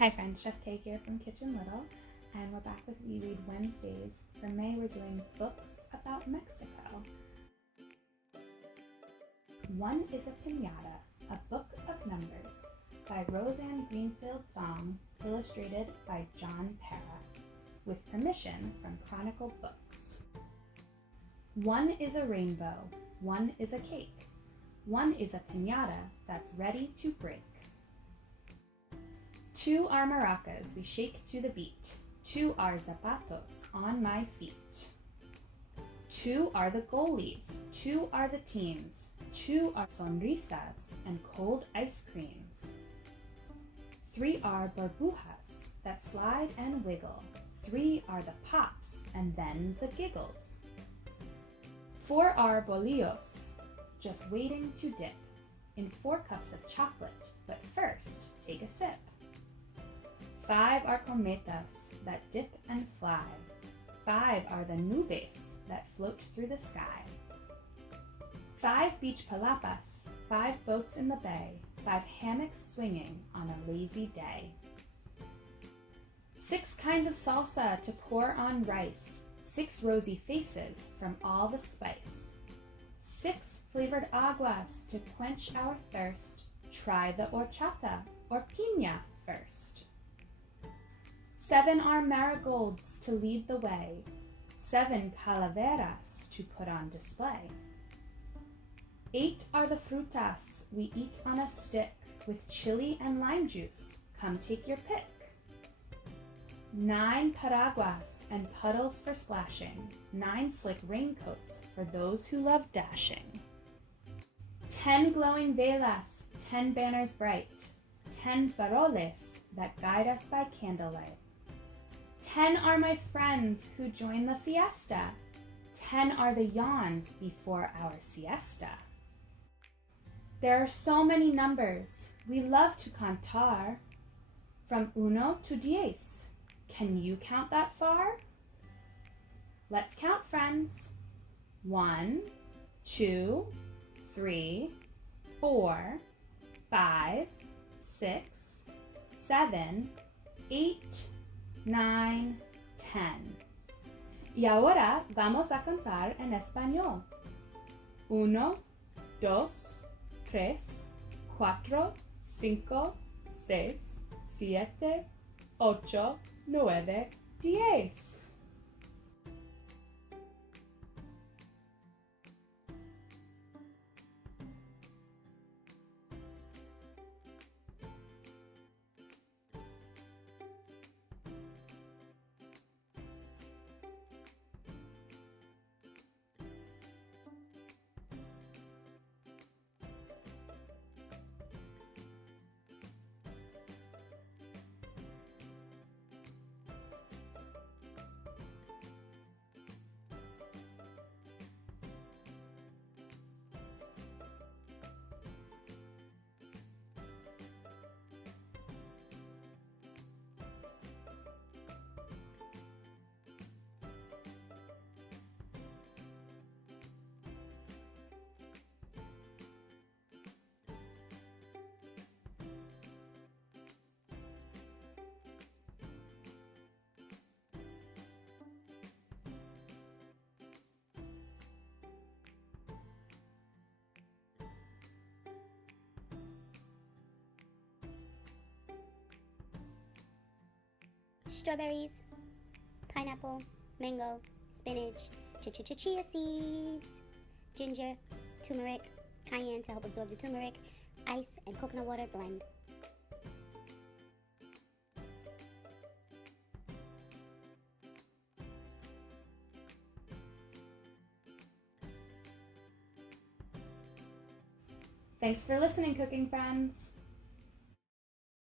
Hi friends, Chef Kay here from Kitchen Little, and we're back with We Read Wednesdays. For May, we're doing books about Mexico. One is a Piñata, a book of numbers, by Roseanne Greenfield Thong, illustrated by John Parra, with permission from Chronicle Books. One is a rainbow, one is a cake, one is a piñata that's ready to break. Two are maracas we shake to the beat, two are zapatos on my feet. Two are the goalies, two are the teams, two are sonrisas and cold ice creams. Three are burbujas that slide and wiggle, three are the pops and then the giggles. Four are bolillos, just waiting to dip in 4 cups of chocolate, but first take a sip. 5 are cometas that dip and fly. 5 are the nubes that float through the sky. 5 beach palapas, 5 boats in the bay, 5 hammocks swinging on a lazy day. 6 kinds of salsa to pour on rice, 6 rosy faces from all the spice. 6 flavored aguas to quench our thirst, try the horchata or piña first. 7 are marigolds to lead the way, 7 calaveras to put on display. 8 are the frutas we eat on a stick with chili and lime juice, come take your pick. 9 paraguas and puddles for splashing, 9 slick raincoats for those who love dashing. 10 glowing velas, 10 banners bright, 10 faroles that guide us by candlelight. 10 are my friends who join the fiesta. 10 are the yawns before our siesta. There are so many numbers we love to contar, from uno to 10. Can you count that far? Let's count, friends. 1, 2, 3, 4, 5, 6, 7, 8, 9, 10. Y ahora vamos a contar en español. 1, 2, 3, 4, 5, 6, 7, 8, 9, 10. Strawberries, pineapple, mango, spinach, chia seeds, ginger, turmeric, cayenne to help absorb the turmeric, ice, and coconut water blend. Thanks for listening, cooking friends.